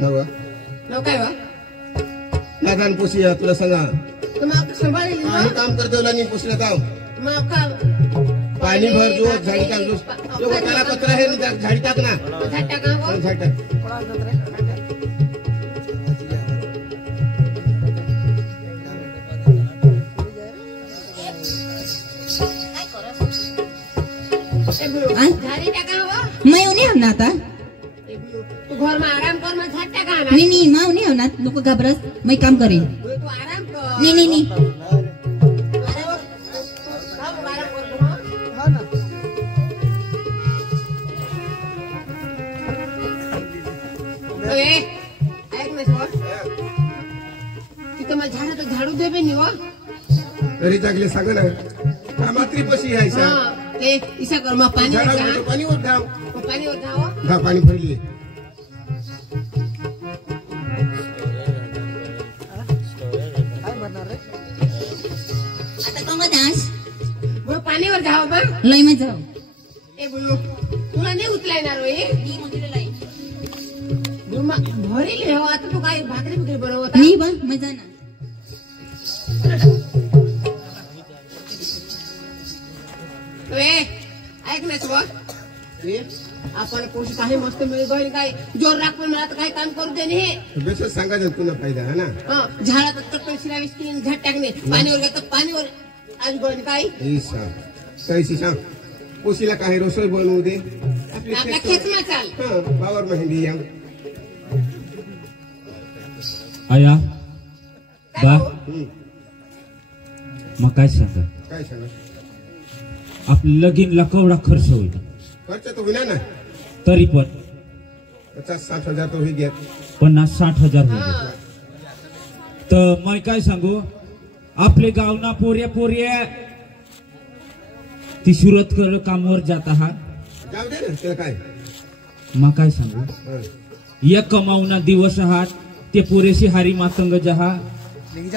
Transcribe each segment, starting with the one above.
नवा नाव काय वा नादान पोसी तुला सांगा तुम्हाला सांभाळेल ना काम करते नी पोसलं काम मग का पाणी भर जो झाडी टाक जो त्याला कचरा आहे झाडी टाक ना झाड टाका हो झाड टाक झाडी टाका हो मैं उन्हें हम ना था तू घर में आराम कर मैं झाड़ टाका ना नहीं मैं उन्हें हम ना लोग घबरस मैं काम करे तू आराम कर नहीं तिथं मला झाड तर झाडू दे बे निवा तरी टाकले सांग ना कामात्री पशी यायचा ते इसा कर मग पाणी पाणी होत धाव पाणी होत जावं हा पाणी भरली आता कौन दास बोल पाणीवर जाव बा लय में जाओ ए बोलू तुला नाही उचलायणार होय नहीं मंदिर लाई भरेल हो आता तू काय भाकरी बिकरी बनवत नहीं बा मैं जाना ऐक ना बघ आपण कोशी काही मस्त मिळतोय काय जोर राख पण मला तर काही काम करू दे नाही बेस सांगायचं तुला फायदा है ना झाडात चप्पल शिरावीस की झाड टाकणे पाणीवर गेलं पाणीवर आज गोण काय कैसी सांग पोशीला काही रसोई बनवू दे आपला खेचमा चाल बावर मेहंदी या आया बा मग काय सांगा काय सांगा आपल्या लगीनला केवढा खर्च होईल खर्च तो होईना ना तरी पण 50-60 तो होई गया 50-60 होईल तर मैं काय सांगू आपले गावना पोऱ्या ती सुरत कर कामावर जात आहात जाऊ दे ना त्याला काय मग काय सांगू एक कमावना दिवस आहात ते पुरेशी हारी मातंग जहा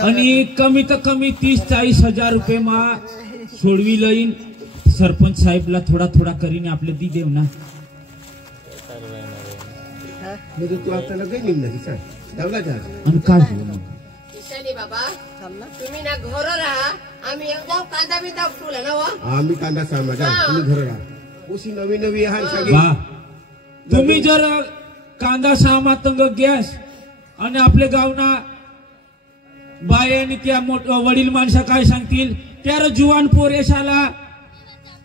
आणि कमी तर कमी 30-40 हजार रुपये मा सोडवी लईन सरपंच साहेबला थोडा थोडा करीने आपले दी देव ना म्हणजे तू आपल्याला काही निघणार सांग जाऊला जा आणि काय होईल ईशानी बाबा तुम्ही ना घर राहा आम्ही जाऊ कांदा बिंदा फुला ना वा आम्ही कांदा सामा जा तुम्ही घर राहा पोशी नवी नवी हाल सांगे वा तुम्ही जर कांदा सामा तंग गॅस आणि आपले गावना बाय आणि त्या वडील माणसा काय सांगतील त्या जुवान पोरेशाला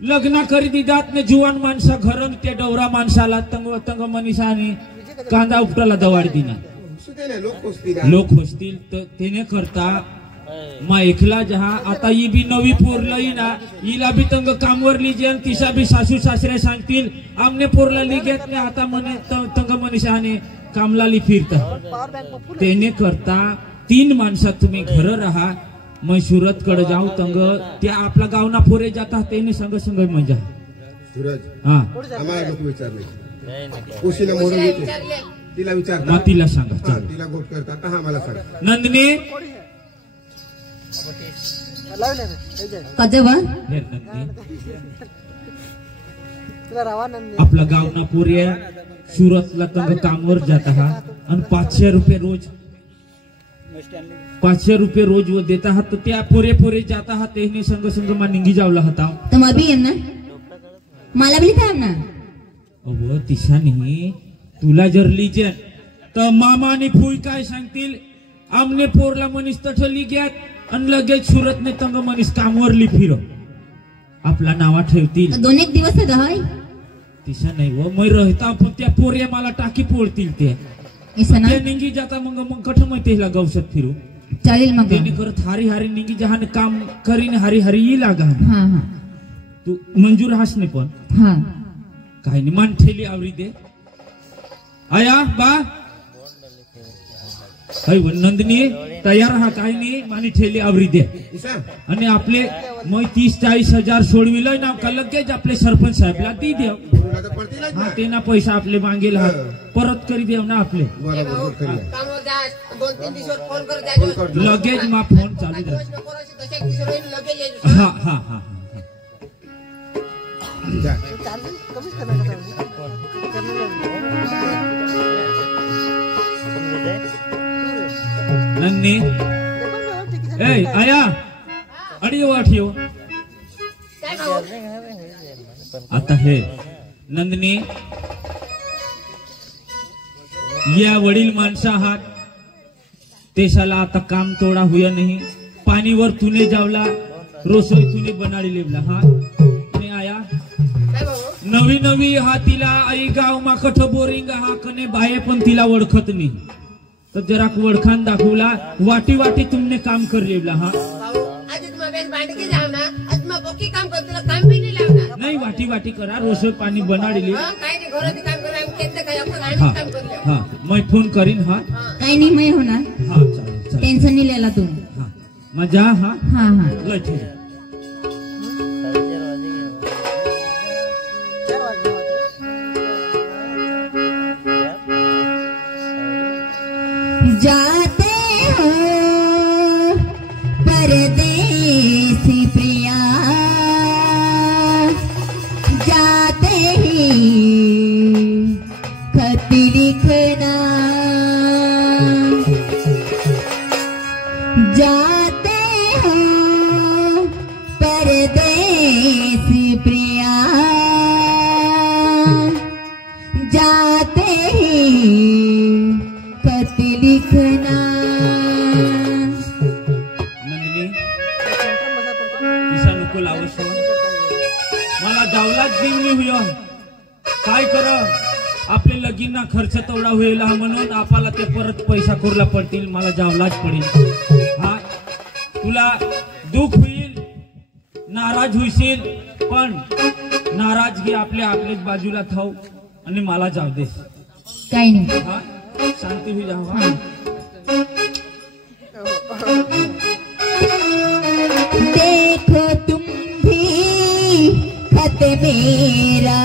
लग्न करी दिदात ने जुवान माणसा घरन त्या डवरा माणसाला तंग मनीषा आणि कांदा उपटाला दवाड दिना लोक होसतील तर तेने करता मा एकला जहा आता ही बी नवी पोरलई ना हिला बी तंग कामवर लिजे आणि तिसा बी सासू सासरे सांगतील आमने पोरला लिगेत ने आता मने तंग मनीषा आणि कामला ली फिरता तेने करता 3 माणसा तुम्ही घर राहा मैं सुरत कडे जाऊ तंग त्या आपला गावना पोरे जाता तेने संग संग मजा सूरज हा आम्हाला नको विचारले पोशीला मोडून घेते तिला विचार मातीला सांगा तिला गोट करता का हा मला सांग नंदिनी कजे बा आपला गावना पोऱ्या सुरतला तंग कामवर जात आहात आणि 500 रुपये रोज 500 रुपये रोज वो देता हा तर त्या पोरे जाता हा तेने संग संग मा निंगी जावला होता तुम अभी है ना मला भी था ना अहो तिशा नाही तुला जर लिजन तर मामा आणि फुई काय सांगतील आमने पोरला मनीस तठली ग्यात आणि लगेच सुरत ने तंग मनीस कामवरली फिरो आपला नावा ठेवतील 2-1 दिवस है तिशा नाही व मै रहता पण त्या पोरे मला टाकी पोळतील ते ऐसा ना निंगी जाता मग कठ मै तेला गवसत फिरू चालेल मग तेने करत हारी हारी निंगी जहाने काम करीन हारी हारी ही लागा हां हां तू मंजूर हास ने पण हां काही नाही मान ठेली आवरी दे आया बा हाय नंदिनी तयार हा काही नाही मानी ठेली आवरी दे आणि आपले मै 30-40 हजार सोडविलंय ना का लगेच आपले सरपंच साहेबला दी देव हा ते ना पैसा आपले मागेल हा परत करी देव ना आपले लगेच मा फोन चालू हा हा हा नंदनी ए आया अडी वाठियो काय भाऊ आता हे नंदनी या वडील माणसा आहात देशाला आता काम तोडा हुआ नहीं पानीवर तूने जावला रसोई तूने बनाडी लेवला हा आणि आया काय भाऊ नवी नवी हा तिला आई गाव मा कठ बोरिंग हा कने बाये पण तिला ओळखत नाही तर जरा वडखान दाखवला वाटी वाटी तुमने काम कर लेवला हा भाऊ आज तुम्हाला बेस बांडकी जाव ना आज मग बाकी काम करतो तुला काम भी नाही लावणार नाही वाटी वाटी करा रसोई पाणी बनाडी ले हा काय नाही घरात काम करा आम्ही केलं काय आपण हा आम्ही काम करले हा मैं फोन करीन हा काही नाही मय होणार हा चालेल चालेल टेन्शन नाही लिहिला तू हा मजा हा हा हा लय ठीक जाते हो परदेसी प्रिया जाते ही खत लिखना जाते हो परदेसी प्रिया जाते ही खत लिखना नंदिनी दिसा नको लावस मला जावलाच दिवली हुयो काय कर आपले लगीना खर्च तेवढा होईल हा म्हणून आपल्याला ते परत पैसा कोरला पडतील मला जावलाच पडेल हा तुला दुःख होईल नाराज होशील पण नाराजगी आपल्या आपल्याच बाजूला थाव आणि मला जाऊ दे काही नाही हा शांती हुई जाओ हाँ। देखो तुम भी खत मेरा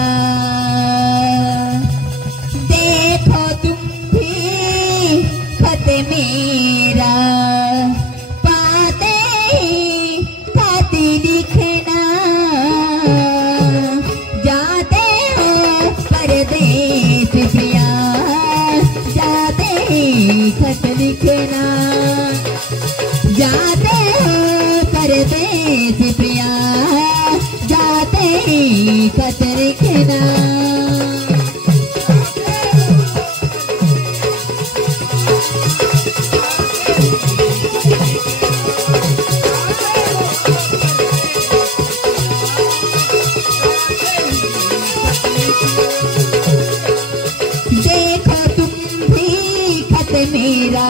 देखो तुम भी खत मेरा पाते ही खत लिखना जाते हो परदेस प्रिया जाते ही खत लिखना जाते हो परदेस प्रिया जाते ही खत लिखना देखो तुम भी खत मेरा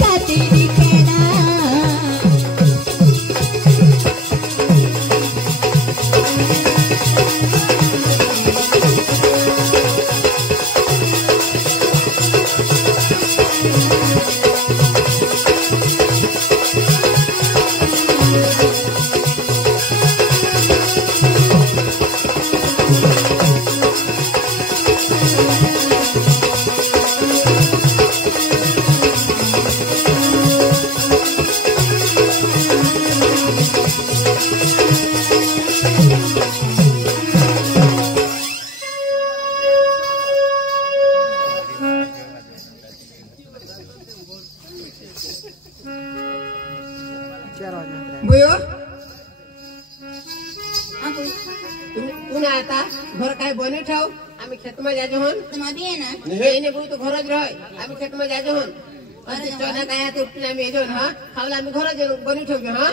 खत लिखना बुयो तुम्ही आता घर काय बने ठेव आम्ही खेतમાં જાજો હન तुम्हारी है ना એને બોલ તો ઘર જ રહે આમી ખેતમાં જાજો હન અને ચોના કાયા તે ઉપને આમી એજો હા ખાવલા આમી ઘર જ બની ઠેવજો હા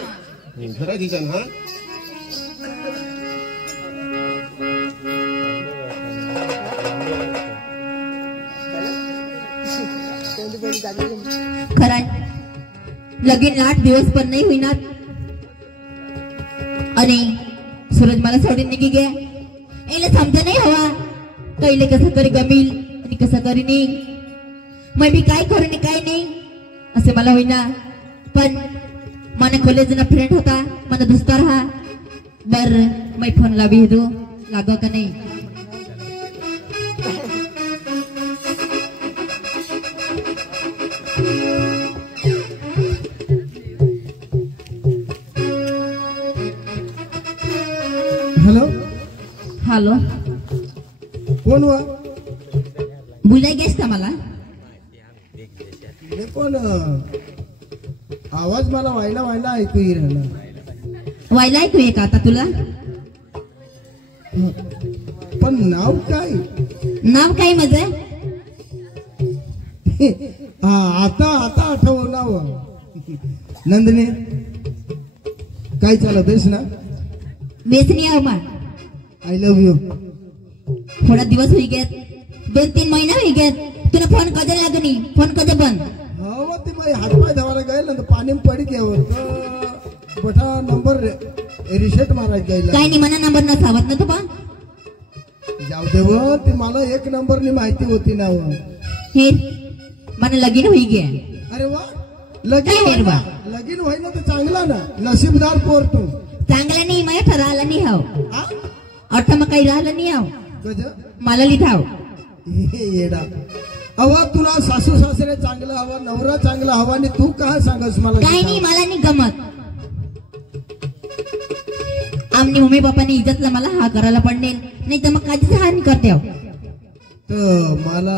घरा दिसन हा खरा लगीन 8 दिवस पण नाही होईनात आणि सूरज मला सोडून निघी गे एले समजा नाही हवा कैले कसं करी गमील आणि कसं करी नाही मग मी काय करू आणि काय नाही असे मला होईना पण मना कॉलेजना फ्रेंड होता मना दुस्तर हा बर मैं फोन लावी दो लागो का नाही हॅलो हॅलो कोण वा बुलाय गेस का मला हे कोण आवाज मला व्हायला व्हायला ऐकू येईल व्हायला ऐकू ये का आता तुला पण नाव काय नाव काय माझं हा आता आता आठव नाव नंदिनी काय चालतेस ना वेसनी आव मा आय लव्ह यू थोडा दिवस होई गेत 2-3 महिना होई गेत तुला फोन कधी लागनी फोन कधी बंद हो ते माझे हातपाय धावायला गेल ना पाणी पडी घ्यावर बटा नंबर रिसेट मारायला गेला काय नाही मला नंबर नसावत ना तो बा जाऊ देव ते मला एक नंबरनी माहिती होती ना हे मला लगीन होई गे अरे वा काय लगीन रे बा? लगीन व्हायला तर चांगला ना नसीबदार पोर तू चांगला नाही माझ्या ठराला नाही हाव हा अठा मग काही राहिलं नाही हाव गज मला लिहाव हे येडा हवा तुला सासू सासरे चांगलं हवा नवरा चांगला हवा आणि तू काय सांगस मला काय नाही मला नाही गमत आमनी मम्मी पप्पानी इज्जतला मला हा करायला पडणे नाही तर मग काहीच हानी करते हो. तर मला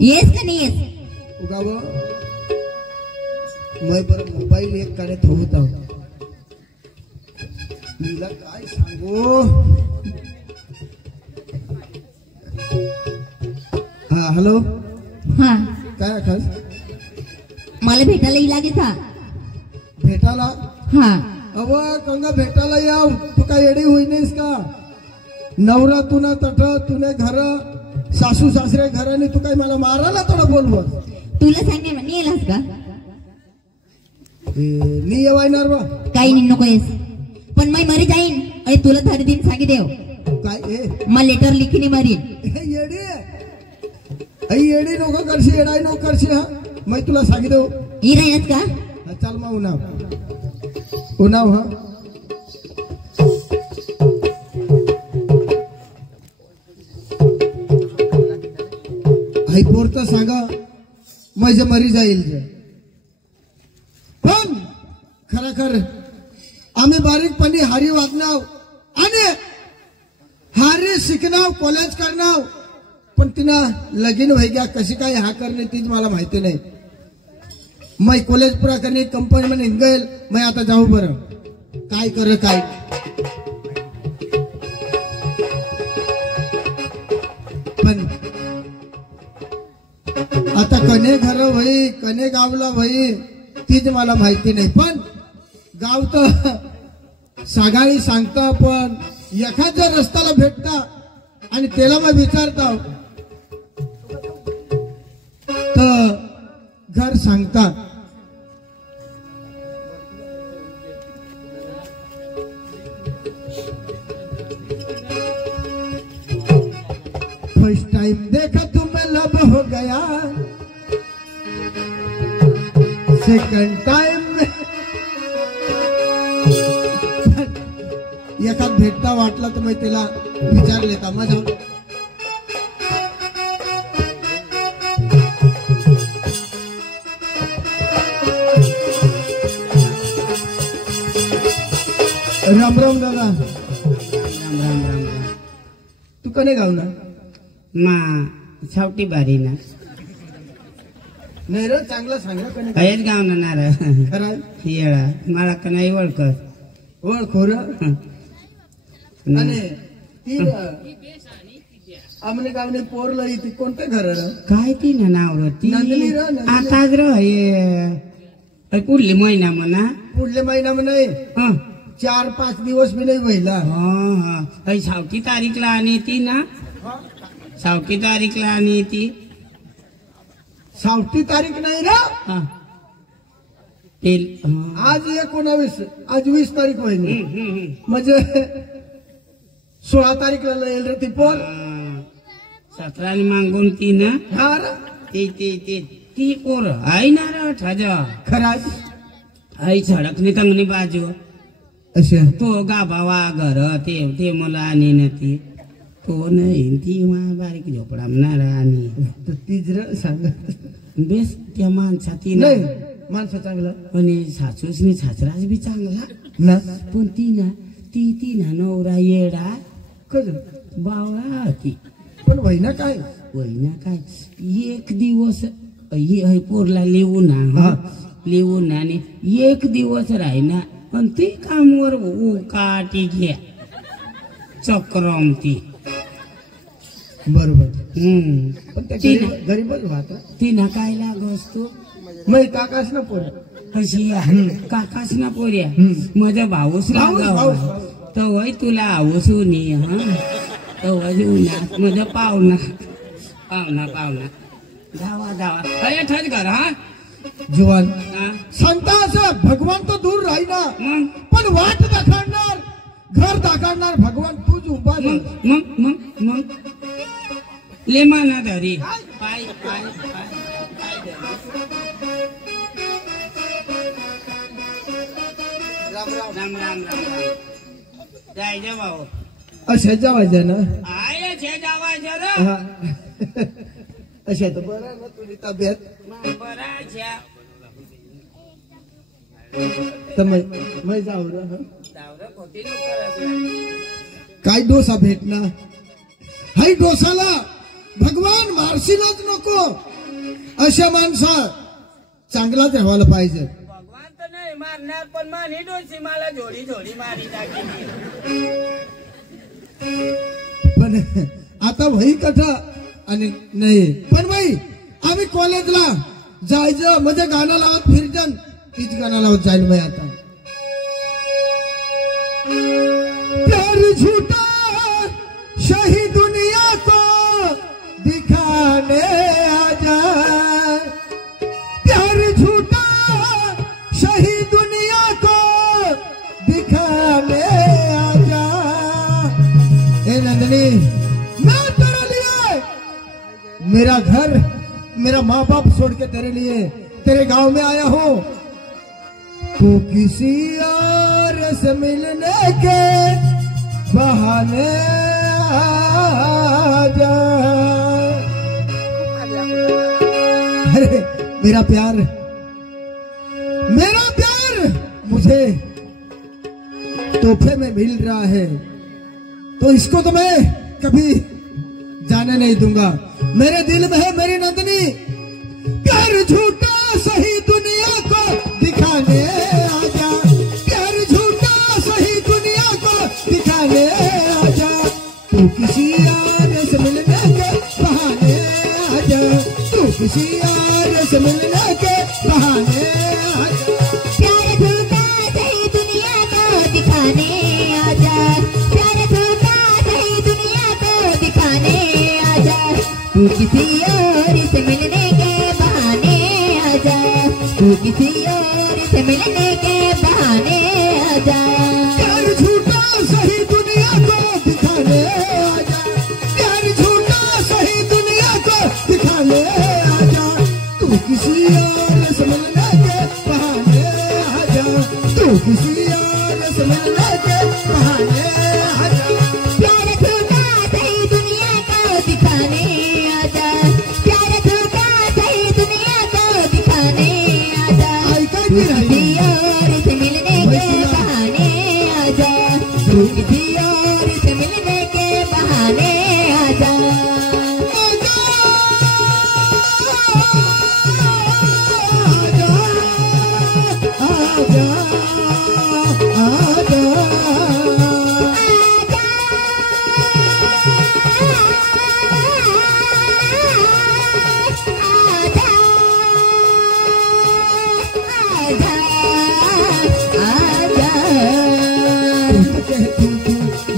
येस का नाही येस उगाव मैं बरं मोबाईल एक कडे ठेवत आहो तिला काय सांगू हा हॅलो हा काय आकाश मला भेटायला येईल लागेल हा भेटायला हा अव कंगा भेटायला याव तू काय येडी होई नाहीस का नवरा तुना तट तुने घर सासू सासरे घराने तू काय मला मारायला थोडं बोलवस तुला सांगणे ना नाही येलास का मी येवायणार बा काही नाही नको येस पण मी मरी जाईन आणि तुला थर्ड दिन सांगी देव काय मला लेटर लिखीने मरीन हे येडी आई येडी नको करशी येडाई नको करशी हा मैं तुला सांगी देऊ ही राहण्यात का हा, चल मग उन्हाव हा आई पोरत सांगा माझे मरी जाईल पण खरखर आम्ही बारीकपणी हारी वागणाव आणि हारी शिकणाव कॉलेज करणाव पण तिना लगीन व्हायग्या कशी काय हा करणे तीच मला माहिती नाही मैं कॉलेज पुरा करणे कंपनी मध्ये हिंगेल मैं आता जाऊ बरं काय कर काय पण आता कने घर होई कने गावला होई तीच मला माहिती नाही पण गाव तर सकाळी सांगता पण एखाद्या रस्त्याला भेटता आणि त्याला मग विचारता तर घर सांगता फर्स्ट टाइम देखा तुम्हें लब हो गया सेकंड टाइम एखाद भेटता वाटला तर मग तिला विचारले का माझा राम राम दादा राम राम राम राम तू कने गाव ना मा छावटी बारी ना नाही रे चांगलं सांग रे कने कयच गाव ना रे खरा येळा मला का नाही ओळखत ओळखो र आणि ती आमने गावने पोरला इथे कोणतं घर रे काय ती ना नाव र ती नंदिनी र, नंदिनी. आताच र हे पुढली महिना म्हणा पुढल्या महिन्यामध्ये हं. 4-5 दिवस बी नाही व्हायला हं. सावटी तारीखला आणि ती ना सावटी तारीखला आणि ती सावटी तारीख नाही ना हं. ते हं. आज 19 आज 20 तारीख होईल हं, हं, हं. म्हणजे 16 तारीखला येईल रे ती पोर 17 मागून ती ना हा रे ती पोर आई ना रे ठजा खराच आई झडकनी तंगनी बाजू अशा तो गाभा वाघर ते मला आणि ना ती तो नाही ती मा बारीक झोपडा म्हणणार आणि तीच रे सांग बेस त्या माणसाती नाही माणसं चांगलं पण सासूसनी सासराच बी चांगला ना पण ती ना ती ना नवरा येडा कस बावळा होती. पण वहिना काय वहिना काय एक दिवस हे पोरला लिहून हा. लिहून आणि एक दिवस राहिना आणि ती कामवर काटी घ्या चक्रम ती. बरोबर. पण त्या तिनं गरीबच वाहत तिनं काय लागस तू मग काकाच ना पोर अशी काकास ना पोऱ्या माझा भाऊस भाऊस, लागावा भाऊस. तवय तुला आऊस होणी हा तवय उन्हात माझा पाहुणा पाहुणा पाहुणा जावा जावा अरे ठच घर हा जुवान हा? सांगता असं भगवान तो दूर राहीना मग पण वाट दाखवणार घर दाखवणार भगवान तूच उभा आहे. मग लेमाना धरी पाय पाय पाय पाय धरी. राम राम राम राम जायचं भाऊ अशा जावायचं ना आय छे जावायचं रे हा. अशा तर बरं आहे ना तुझी तब्येत बराच्या तर मै जाऊ रे, हं. दावरा खोटी नको काय डोसा भेटना हाय डोसाला भगवान मारशीलच नको. अशा माणसा चांगलाच राहायला पाहिजे. भगवान तर नाही मारणार पण मानी डोसी मला झोडी झोडी मारी टाकली. पण आता वही कथा आणि नाही पण बाई आम्ही कॉलेजला जायचं म्हणजे गाणं लावत फिरजन तीच गाणं लावत जाईल बाई आता. प्यार झूठा शही दुनिया को दिखाने आजा. प्यार झूठा शही दुनिया को दिखाने आजा. ए नंदनी मैं तेरे लिए मेरा घर मेरा माँ बाप छोड़ के तेरे लिए तेरे गांव में आया हूँ. तू किसी और से मिलने के बहाने आ जा. अरे मेरा प्यार मुझे तोहफे में मिल रहा है तो इसको तो मैं कभी जाने नहीं दूंगा. मेरे दिल में है मेरी नंदनी. प्यार झूठा सही दुनिया को दिखाने आजा. प्यार झूठा सही दुनिया को दिखाने आजा. तू किसी और से मिलने के बहाने आजा. तू किसी और से मिलने के बहाने आजा. प्यार झूठा सही दुनिया को दिखाने आजा. प्यार झूठा सही दुनिया को दिखाने आजा. तू किसी और से मिलने के बहाने आजा. तू किसी और से मिलने के बहाने आजा. प्यार झूठा सही दुनिया को दिखाने आजा. प्यार झूठा सही दुनिया को दिखाने आजा. तू किसी और से मिलने के बहाने आजा. तू किसी और से मिलने के बहाने आजा. प्यार झूठा सही दुनिया को दिखाने आजा. प्यार झूठा सही दुनिया को दिखाने आजा. आई काय तू ती राहिली? किसी और से मिलने के बहाने आजा. तू किसी और से मिलने के बहाने आजा.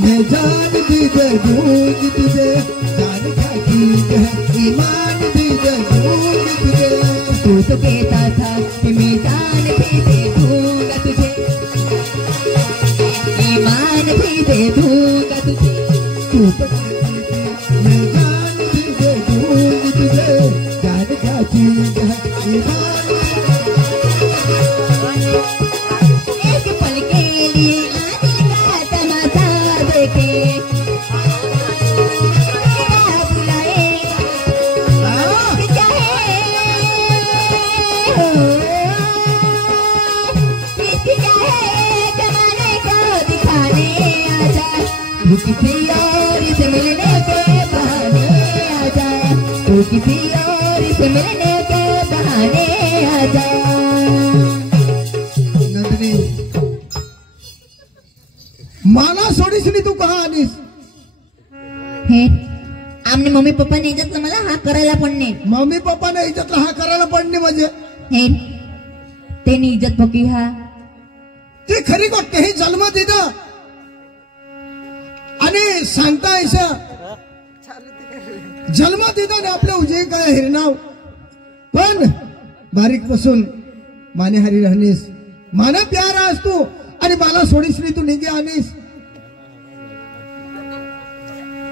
मैं जान दीजे दूज तुझे जान खाती है ईमान दीजे दूज तुझे. तू तो कहता था कि मैं जान भी दे दूंगा तुझे. ईमान भी दे दूंगा तुझे. तू तो कहती थी, मैं जान दीजे दूज तुझे जान खाती है ईमान. एक पल के लिए आदिल का तमाशा देखे. मेरा बुलाए जमाने को दिखाने आजा. किसी और से मिलने तू किसी और से मिलने के बहाने आजा। नंदिनी मला सोडीस नी तू कहा आलीस? हे आमने मम्मी पप्पाने इज्जतला मला हा करायला पण नाही. मम्मी पप्पाने इज्जतला हा करायला पडणे म्हणजे हे तेनी इज्जत पकी हा ती खरी गोष्ट ही जन्म दिलं आणि सांगता ऐसा जन्म दिलं ना आपल्या उजे काय हिरनाव पण बारीक पासून मानेहारी राहणीस माना प्यारा असतो आणि मला सोडीस नी तू निघे आणीस.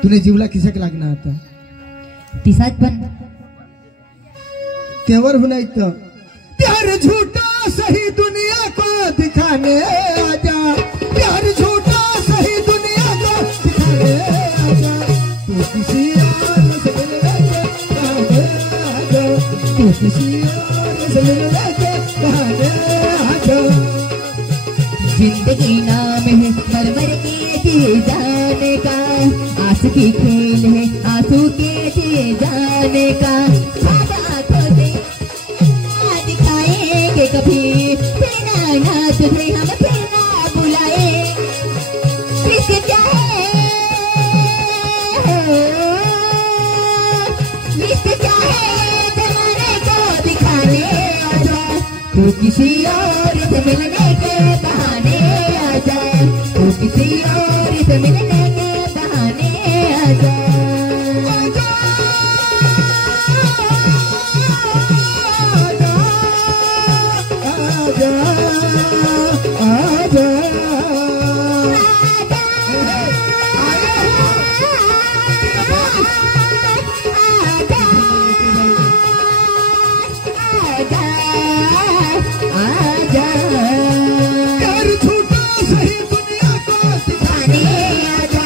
तुने जीवला किसक लागणार आता तिसाच पण तेवर होना इथं प्यार झूठा सही दुनिया को दिखाने आजा. प्यार झूठा सही दुनिया को दिखाने आजा. तू किसी और से मिलने के बहाने आजा. तू किसी और से मिलने के बहाने आजा. जिंदगी नाम है मर मर के जी जाने का, आस की खेल है आंसू के जी जाने का. ख्वाब आंखों से दिखाएंगे कभी फिर ना तुझे हम फिर ना बुलाए. रिश्ते क्या है रिश्ते क्या है जमाने को दिखाने आजा. तू किसी और से मिलने के बहाने आजा. तू किसी और से मिलने के बहाने आजा. प्यार झूठा सही दुनिया को दिखाने आजा.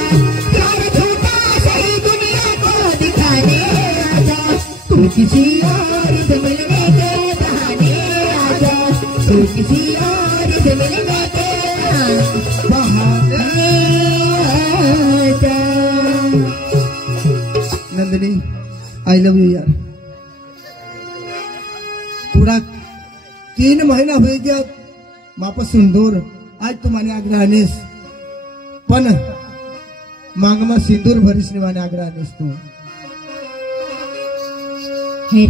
प्यार झूठा सही दुनिया को दिखाने आजा. तू किसी और से मिलने के बहाने आजा. तू किसी और से मिलने के बहाने आजा. नंदिनी आई लव यू यार. पूरा 3 महीना हो गया मापासून दूर. आज तू माने आग्रह आणीस पण मागमा सिंदूर भरीस माने आग्रह आणीस तू. हे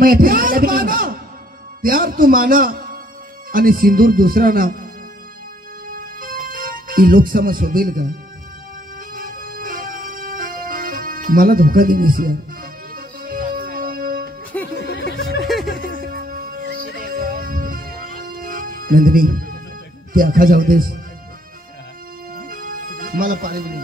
मैं फिर प्यार लबनी माना प्यार तू माना आणि सिंदूर दुसरा ना ही लोकसभा शोभेल का? मला धोका देणेस यार. नंदिनी ते आखा जाऊ देस. मला पाणी मिळेल.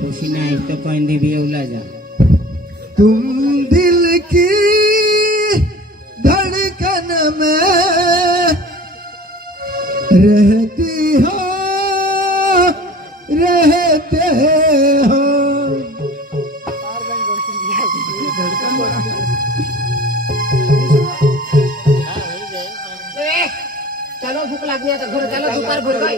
खुशी नाही तो कोई भी उला जा. तुम दिल की धड़कन में रहती हो रहते हो. चलो भूख लागली आता घर चला दुपार भरवाय.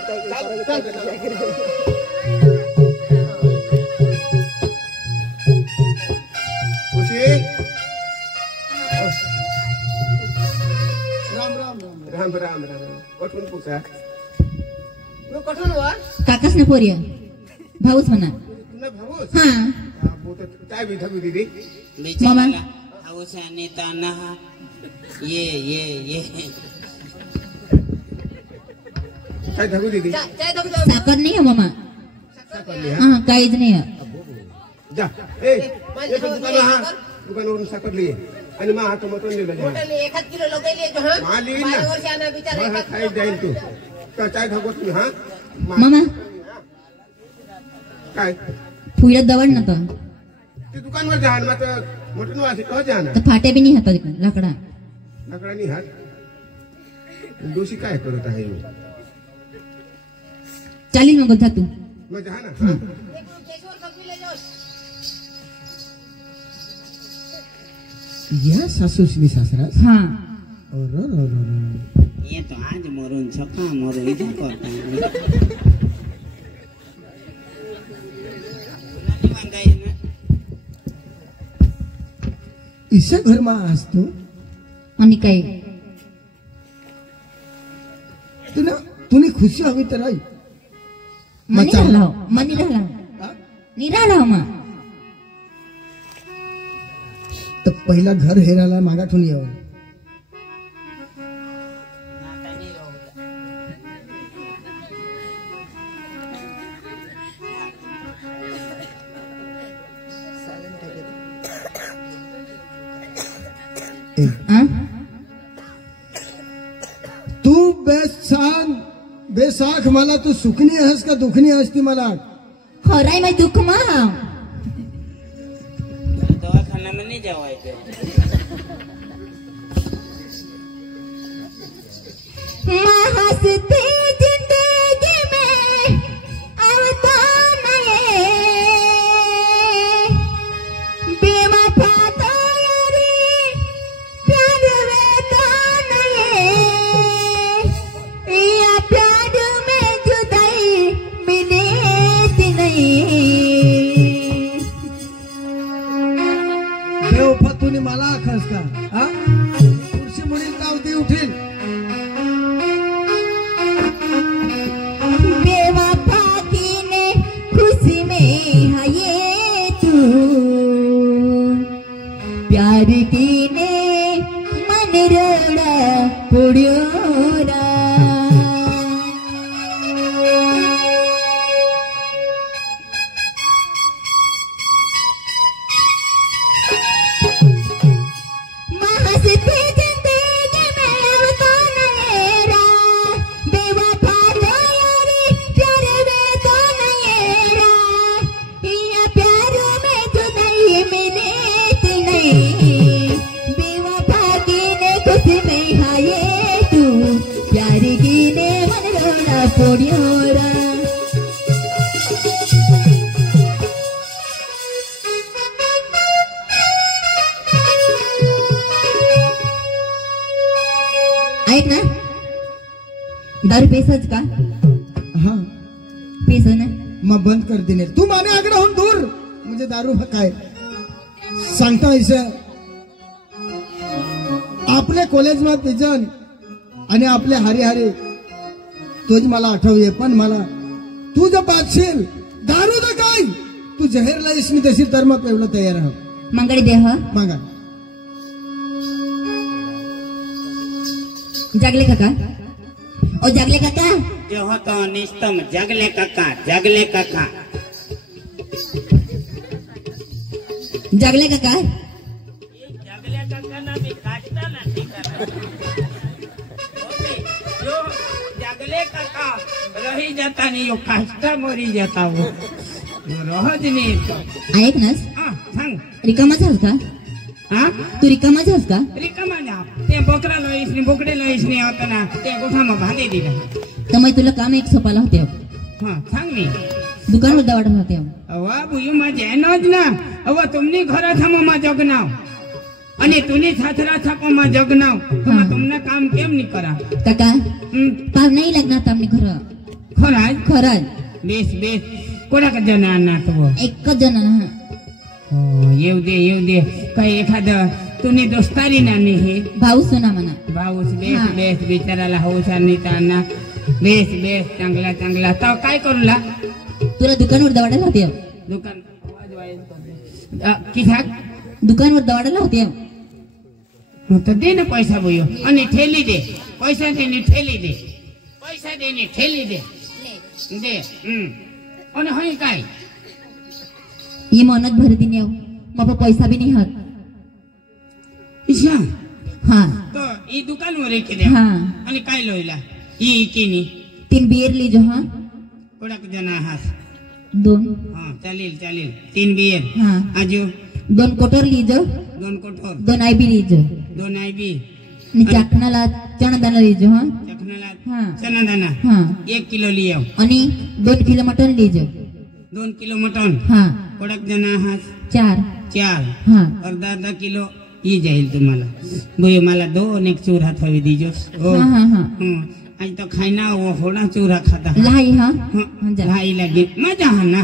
राम राम राम. कुठून पुसा कठून वा काकाच ना पोरिया भाऊच म्हणा. तुला भाऊस हा काय विधावी दिदी बेचारा हौसाने ताना ये काय धागू दिदी. चाय दम साखर नाही आहे मामा. हा काहीच नाही आहे. जा दुकानावरून साखरली आणि मग हात मटून दिलं होटल 1 किलो लगेली जो हां माली ना. 12 वर्षांना बिचारा खाई जाईल तू का काय धागू तुम्ही. हा मामा काय फुईला दवड ना तर ते दुकानवर जा मग मटून वासी कह जा ना. फाट्या बी नाही हातात लाकडा. लाकडानी हात दोषी काय करत आहे. चालील मग जा तू. म्हणजे हा ना या सासूसनी सासरास हा ये तो आज मरून छक्का मरून इधर करता ईशा घर में असतो आणि काय तुने खुशी हवी तर आई मनी राहिला मनी राहिला हा? निराळा मग तर पहिला घर हेरायला मागाठून यावं तू बेसाख मला तू सुखनी आहेस का दुखनी आहेस ती मला खराय माय दुःख मा दवाखाना में नहीं जावायचं हंसती जिंदगी में अब तो नए बेवफा तो यारी प्यार में तो नए या प्यार में जुदाई मिले नहीं बेवफा तुने मला आखास का हा खुर्ची मुळी तावती उठील बेवफा की ने खुशी में है ये तू प्यार की ने मन रोड़ा पुड़ियोरा ऐक ना दारू पेसच का हा पेस ना मग बंद कर देणे तू माने आकडे होऊन दूर म्हणजे दारू काय सांगता ऐसं आपल्या कॉलेज मध्ये पिजन आणि आपले हरी हरी तोच मला आठवये पण मला तू जर पाचशील दारू तर काय तू जहेर लाईस मी तशी तर मग एवढं तयार आहो मंगळी देह मागा जागले काका ओ जागले काका जो होतो निस्तम जगले काका जगले काका जागले काका जगले काका ना भी काटता ना जो जगले काका रही जाता नहीं यो काटता मरी जाता वो रहज नहीं तो ऐक ना सांग रिकामा झास का हा तू रिकामा झास का रिकामा ना ते बोकरा लोईस नि बोकडे लोईस नि होता ना ते गोठामा बांधे दिला तर मग तुला काम एक सोपाला होते हा सांग नी दुकान वर वाढत होते अवा बुयू माझे नोज ना अवा तुमनी घरा थामो मा जगनाव અને તુની સાથરા થાપો માં જગનાવ તો તમને કામ કેમ ની કરા काका पाव नाही लागणार તમને घर ખરાજ खरंच બેસ બેસ કોના ક જના ના તો एकच जण ना ओ येऊ दे काही एखाद तुनी दोस्तारी नानी हे भाऊ सुना म्हणा भाऊस बेस हा. बेस बिचाराला हौसा नीताना बेस बेस चांगला चांगला तो काय करूला तुला दुकानवर दवाडायला होते दुकान किसाक दुकानवर दवाडायला होते तो दे ना पैसा बोयो आणि ठेली दे पैसा दे नि ठेली दे पैसा दे नि ठेली दे दे आणि होय काय ही मनत भर दिने मग पैसा बी नाही हात ईशा हा तो ई दुकान वर एक दे हा आणि काय लोयला ई किनी 3 बियर लीजो हा कोणाक जना हास 2 हा चालेल 3 बियर हा आजू 2 कोटर लीजो 2 कोठोर 2 आयबी लीजो 2 आयबी ને ચાખનાલા ચણા દાણા લેજો હા चखनाला હા चना दाना હા 1 किलो लियो અને 2 કિલો મટન લેજો 2 किलो मटन હા कडक जना आहात 4 4 હા अर्धा किलो ये जाईल तुम्हाला बोय मला 2 एक चूरा थवी दीजो हो હા હા હા आज तो खाना वो होना चूरा खाता લાઈ હા हाँ, હા જા लाई लगी मजा है ना